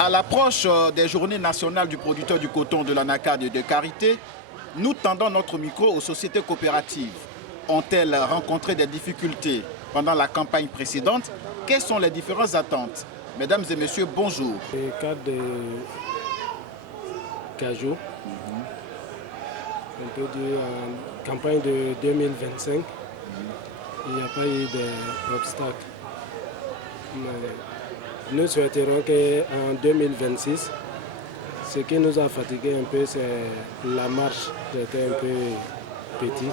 À l'approche des journées nationales du producteur du coton de l'Anacad et de Karité, nous tendons notre micro aux sociétés coopératives. Ont-elles rencontré des difficultés pendant la campagne précédente? Quelles sont les différentes attentes? Mesdames et messieurs, bonjour. Le cas de Cajou, on peut dire en campagne de 2025, il n'y a pas eu d'obstacle. Nous souhaiterons qu'en 2026, ce qui nous a fatigué un peu, c'est la marche qui était un peu petite.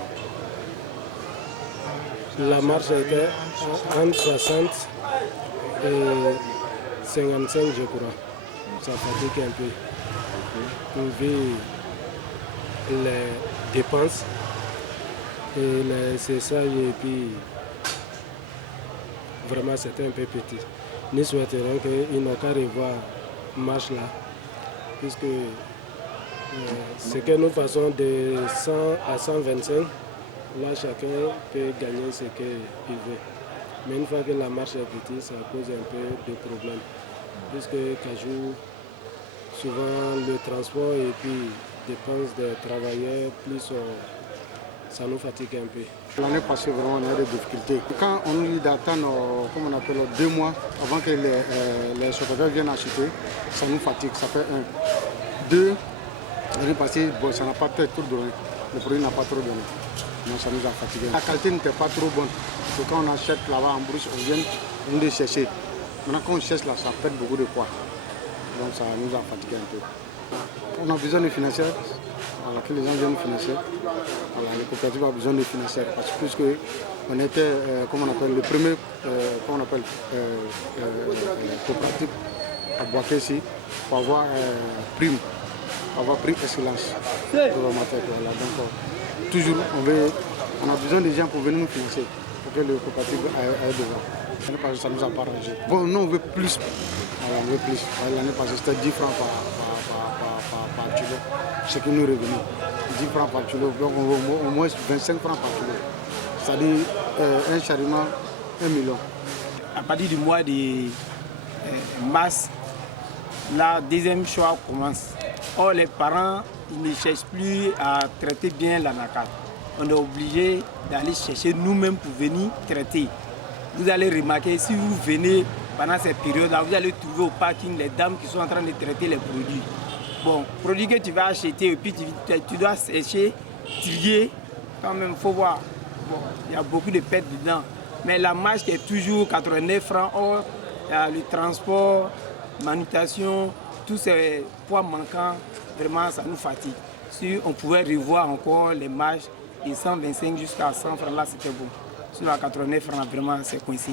La marche était entre 60 et 55, je crois. Ça fatigue un peu. Pour vivre les dépenses et les cessages, et puis vraiment c'était un peu petit. Nous souhaiterons qu'il n'a qu'à revoir marche là, puisque ce que nous faisons de 100 à 125, là chacun peut gagner ce qu'il veut. Mais une fois que la marche est petite, ça cause un peu de problèmes. Puisque Cajou, souvent le transport et puis dépenses des travailleurs, plus ça nous fatigue un peu. L'année passée, vraiment, on a des difficultés. Quand on nous dit d'attendre, comme on appelle, 2 mois avant que les chauffeurs viennent acheter, ça nous fatigue, ça fait 1. 2, l'année passée, bon, ça n'a pas trop donné. Le produit n'a pas trop donné. Donc ça nous a fatigué. La qualité n'était pas trop bonne. Parce que quand on achète là-bas en brousse, on vient de chercher. Maintenant, quand on cherche là, ça perd beaucoup de poids. Donc ça nous a fatigué un peu. On a besoin de financiers. Voilà, que les gens viennent financer. Voilà, les coopératives ont besoin de financiers. Parce que puisque on était, comme on appelle, le premier coopérative à Boaké ici, pour avoir prime, avoir prix excellence. Voilà, donc, toujours, on a besoin de gens pour venir nous financer, pour que le coopérative aille devant. Parce que ça nous a pas arrangé. Bon, nous on veut plus. Voilà, on veut plus. L'année passée, c'était 10 francs par kilo. Ce qui nous est revenu. 10 francs par kilo, donc on veut au moins 25 francs par kilo. C'est-à-dire un chariment, 1 million. À partir du mois de mars, la deuxième choix commence. Or, les parents ils ne cherchent plus à traiter bien l'Anacad. On est obligé d'aller chercher nous-mêmes pour venir traiter. Vous allez remarquer, si vous venez pendant cette période-là, vous allez trouver au parking les dames qui sont en train de traiter les produits. Bon, produits que tu vas acheter et puis tu dois sécher, trier, quand même, il faut voir. Bon, il y a beaucoup de pertes dedans. Mais la marge qui est toujours 89 francs, or, il y a le transport, manutention, tous ces poids manquants, vraiment ça nous fatigue. Si on pouvait revoir encore les marges de 125 jusqu'à 100 francs, là c'était bon. Sur la 89 francs, vraiment c'est coincé.